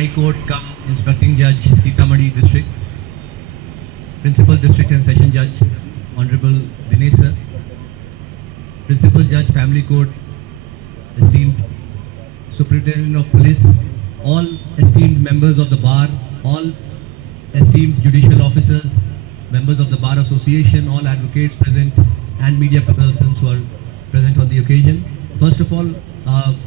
High Court come Inspecting Judge, Sitamarhi District, Principal District and Session Judge, Honorable Dinesh Sir, Principal Judge, Family Court, esteemed Superintendent of Police, all esteemed members of the bar, all esteemed judicial officers, members of the Bar Association, all advocates present, and media persons who are present on the occasion. First of all,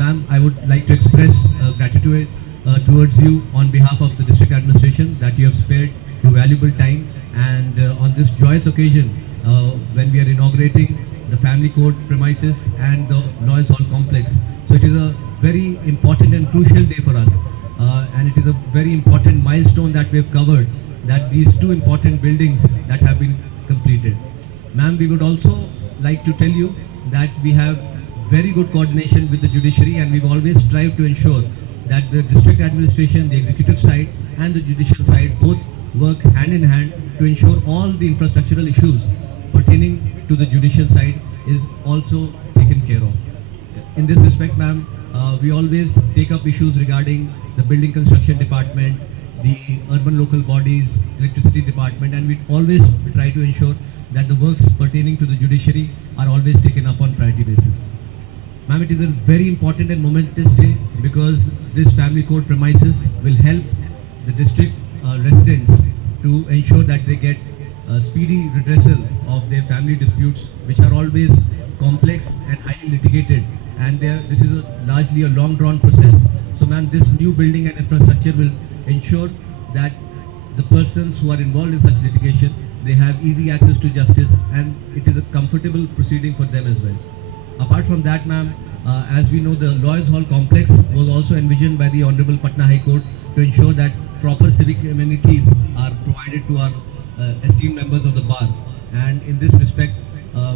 ma'am, I would like to express gratitude towards you on behalf of the district administration that you have spared your valuable time, and on this joyous occasion when we are inaugurating the family court premises and the Lawyers Hall complex. So it is a very important and crucial day for us, and it is a very important milestone that we have covered, that these two important buildings that have been completed. Ma'am, we would also like to tell you that we have very good coordination with the judiciary, and we've always strived to ensure that the district administration, the executive side and the judicial side both work hand in hand to ensure all the infrastructural issues pertaining to the judicial side is also taken care of. In this respect, ma'am, we always take up issues regarding the building construction department, the urban local bodies, electricity department, and we always try to ensure that the works pertaining to the judiciary are always taken up on priority basis. Ma'am, it is a very important and momentous day because this family court premises will help the district residents to ensure that they get speedy redressal of their family disputes, which are always complex and highly litigated, and this is largely a long drawn process. So ma'am, this new building and infrastructure will ensure that the persons who are involved in such litigation, they have easy access to justice, and it is a comfortable proceeding for them as well. Apart from that, ma'am, as we know, the Lawyers Hall complex was also envisioned by the Honorable Patna High Court to ensure that proper civic amenities are provided to our esteemed members of the bar. And in this respect,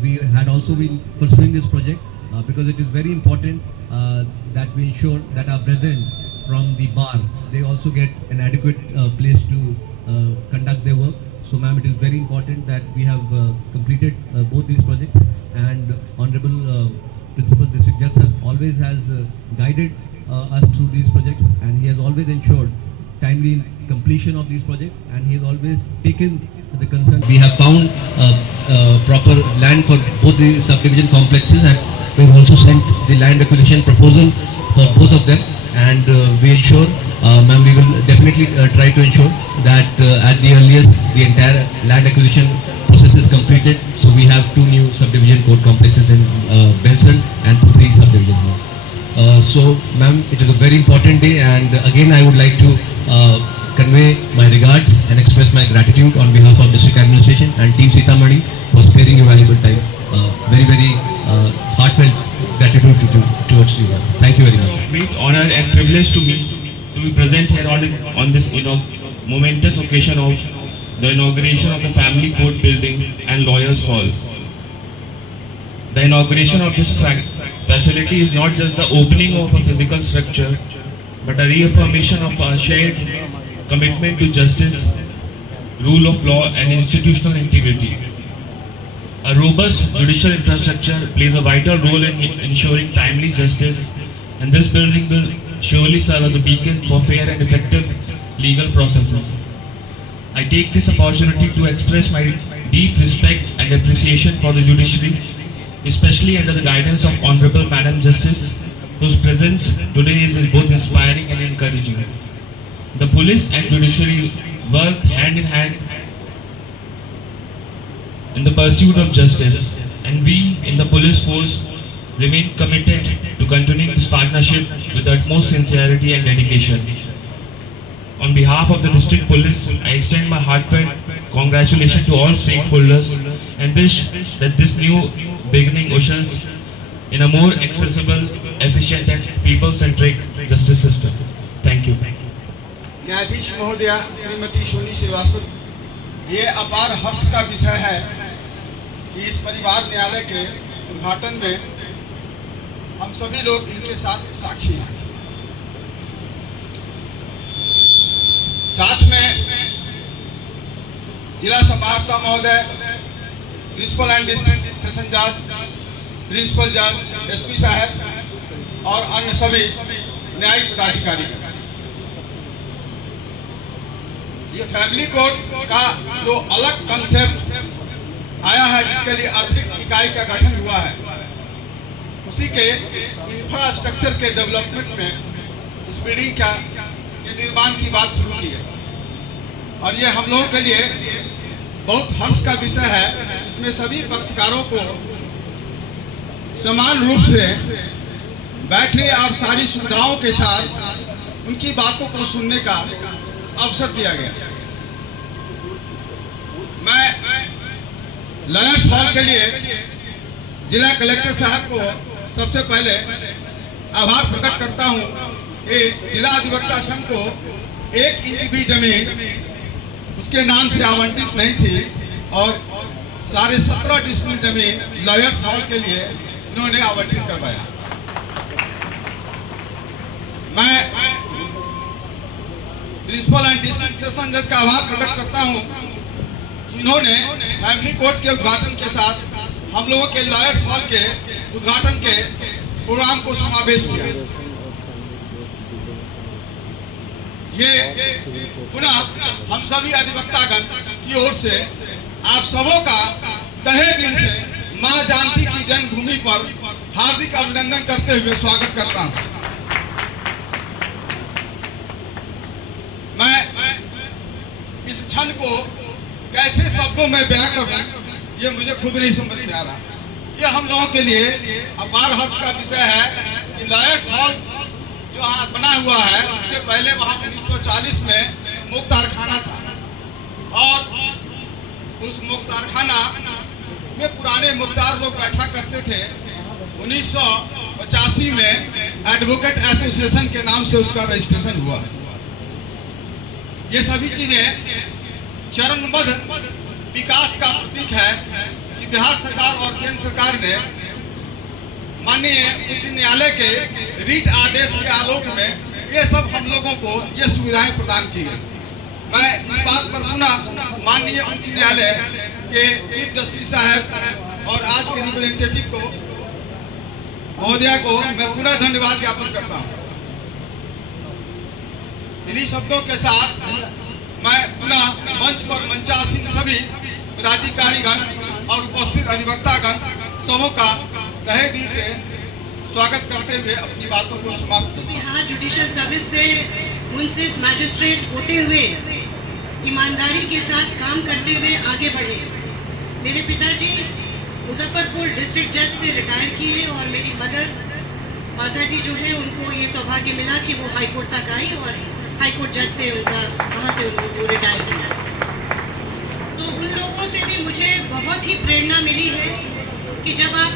we had also been pursuing this project because it is very important that we ensure that our brethren from the bar, they also get an adequate place to conduct their work. So ma'am, it is very important that we have completed both these projects, and Honorable Principal District Judge Sir always has guided us through these projects, and he has always ensured timely completion of these projects, and he has always taken the concern. We have found proper land for both the subdivision complexes, and we have also sent the land acquisition proposal for both of them, and we ensure, ma'am, we will definitely try to ensure that at the earliest the entire land acquisition process is completed. So we have two new subdivision court complexes in Benson and Putri subdivision. So ma'am, it is a very important day, and again I would like to convey my regards and express my gratitude on behalf of district administration and team Sitamarhi for sparing your valuable time. Very heartfelt gratitude towards you. Thank you very much. Great honor and privilege to me to be present here on this momentous occasion of the inauguration of the Family Court Building and Lawyers Hall. The inauguration of this facility is not just the opening of a physical structure, but a reaffirmation of our shared commitment to justice, rule of law, and institutional integrity. A robust judicial infrastructure plays a vital role in ensuring timely justice, and this building will surely serve as a beacon for fair and effective legal processes. I take this opportunity to express my deep respect and appreciation for the judiciary, especially under the guidance of Honorable Madam Justice, whose presence today is both inspiring and encouraging. The police and judiciary work hand in hand in the pursuit of justice, and we in the police force remain committed to continuing this partnership with the utmost sincerity and dedication. On behalf of the district police, I extend my heartfelt congratulations to all stakeholders and wish that this new beginning ushers in a more accessible, efficient and people-centric justice system. Thank you. न्यायाधीश महोदया श्रीमती सोनी श्रीवास्तव, ये अपार हर्ष का विषय है कि इस परिवार न्यायालय के उद्घाटन में हम सभी लोग इनके साथ साक्षी हैं। साथ में जिला समाहर्ता महोदय, प्रिंसिपल एंड डिस्ट्रिक्ट सेशन जज, प्रिंसिपल जज, एसपी साहब और अन्य सभी न्यायिक पदाधिकारी। ये फैमिली कोर्ट का जो अलग कंसेप्ट आया है, जिसके लिए अतिरिक्त इकाई का गठन हुआ है, उसी के इंफ्रास्ट्रक्चर के डेवलपमेंट में इस बिल्डिंग का निर्माण की बात शुरू की है। और ये हम लोगों के लिए बहुत हर्ष का विषय है। इसमें सभी पक्षकारों को समान रूप से बैठने और सारी सुविधाओं के साथ उनकी बातों को सुनने का अवसर दिया गया। मैं लॉयर्स हॉल के लिए जिला कलेक्टर साहब को सबसे पहले आभार प्रकट करता हूं कि जिला अधिवक्ता संघ को 1 इंच भी जमीन उसके नाम से आवंटित नहीं थी और 17.5 डिसमिल जमीन लॉयर्स हॉल के लिए इन्होंने आवंटित करवाया। मैं प्रिंसिपल एंड डिस्ट्रिक्ट सेशन जज का आभार प्रकट करता हूं, इन्होंने फैमिली कोर्ट के उद्घाटन के साथ हम लोगों के लॉयर्स हॉल के उद्घाटन के प्रोग्राम को समावेश किया। ये पुनः हम सभी अधिवक्तागण की ओर से आप सबों का तहे दिल से मां जानकी की जन्मभूमि पर हार्दिक अभिनंदन करते हुए स्वागत करता हूं। मैं इस क्षण को कैसे शब्दों में बयां करूं, ये मुझे खुद नहीं समझ में आ रहा। ये हम लोगों के लिए अपार हर्ष का विषय है कि लॉयर्स हॉल जो यहाँ बना हुआ है, उसके पहले वहाँ 1940 में मुख्तार खाना था और उस मुख्तार खाना में पुराने मुख्तार लोग बैठा करते थे। 1985 में एडवोकेट एसोसिएशन के नाम से उसका रजिस्ट्रेशन हुआ। ये सभी चीजें चरणबद्ध विकास का प्रतीक है कि बिहार सरकार और केंद्र सरकार ने माननीय उच्च न्यायालय के रीट आदेश के आलोक में ये सब हम लोगों को ये सुविधाएं प्रदान की है। मैं इस बात पर पुनः माननीय उच्च न्यायालय के चीफ जस्टिस साहब और आज के रिप्रेजेंटेटिव को महोदया को मैं पुनः धन्यवाद ज्ञापन करता हूँ। इन्हीं शब्दों के साथ मैं पुनः मंच पर मंचासीन सभी पदाधिकारीगण और उपस्थित अधिवक्तागण सबों का तहे दिल से स्वागत करते हुए अपनी बातों को समाप्त करता हूं। बिहार जुडिशियल सर्विस से मुंसिफ मैजिस्ट्रेट होते हुए ईमानदारी के साथ काम करते हुए आगे बढ़े। मेरे पिताजी मुजफ्फरपुर डिस्ट्रिक्ट जज से रिटायर किए और मेरी मदर माताजी जो है उनको ये सौभाग्य मिला कि वो हाई कोर्ट तक आई और हाई कोर्ट जज से उनका वहाँ से उनको रिटायर किया। तो उन लोगों से भी मुझे बहुत ही प्रेरणा मिली है कि जब आप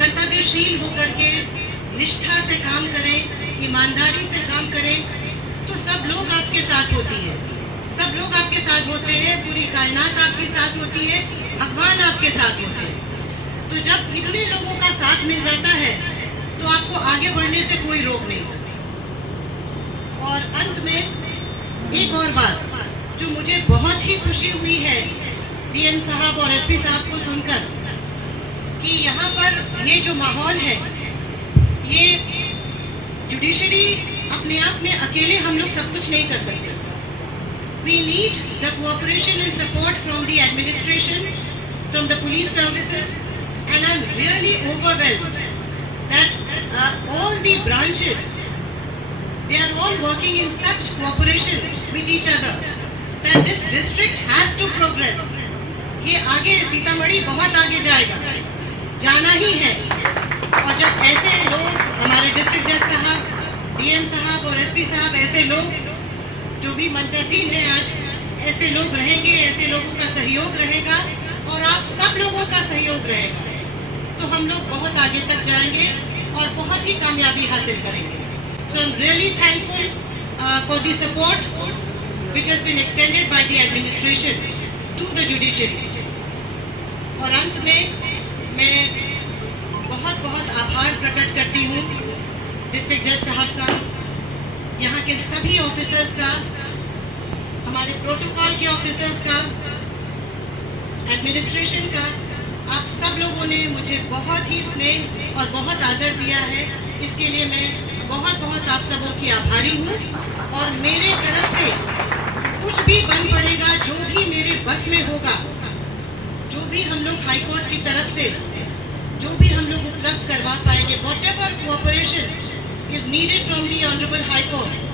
कर्तव्यशील होकर के निष्ठा से काम करें, ईमानदारी से काम करें, तो सब लोग आपके साथ होती है, सब लोग आपके साथ होते हैं, पूरी कायनात आपके साथ होती है, भगवान आपके साथ होते हैं। तो जब इतने लोगों का साथ मिल जाता है तो आपको आगे बढ़ने से कोई रोक नहीं सकता। और अंत में एक और बात जो मुझे बहुत ही खुशी हुई है डीएम साहब और एसपी साहब को सुनकर कि यहाँ पर ये जो माहौल है, ये जुडिशरी अपने आप में अकेले हम लोग सब कुछ नहीं कर सकते। We need the cooperation and support from the administration, from the police services, and I'm really overwhelmed that all the branches, they are all working in such cooperation with each other that this district has to progress. ये आगे सीतामढ़ी बहुत आगे जाएगा, जाना ही है। और जब ऐसे लोग हमारे डिस्ट्रिक्ट जज साहब, डीएम साहब और एसपी साहब, ऐसे लोग जो भी मंचासीन है आज, ऐसे लोग रहेंगे, ऐसे लोगों का सहयोग रहेगा और आप सब लोगों का सहयोग रहेगा, तो हम लोग बहुत आगे तक जाएंगे और बहुत ही कामयाबी हासिल करेंगे। So I'm really thankful for the support which has been extended by the administration to the judiciary. और अंत में मैं बहुत बहुत आभार प्रकट करती हूँ डिस्ट्रिक्ट जज साहब का, यहाँ के सभी ऑफिसर्स का, हमारे प्रोटोकॉल के ऑफिसर्स का, एडमिनिस्ट्रेशन का। आप सब लोगों ने मुझे बहुत ही स्नेह और बहुत आदर दिया है, इसके लिए मैं बहुत बहुत आप सबों की आभारी हूँ। और मेरे तरफ से कुछ भी बन पड़ेगा, जो भी मेरे बस में होगा, जो भी हम लोग हाई कोर्ट की तरफ से जो भी हम लोग उपलब्ध करवा पाएंगे, what ever cooperation is needed from the honourable high court,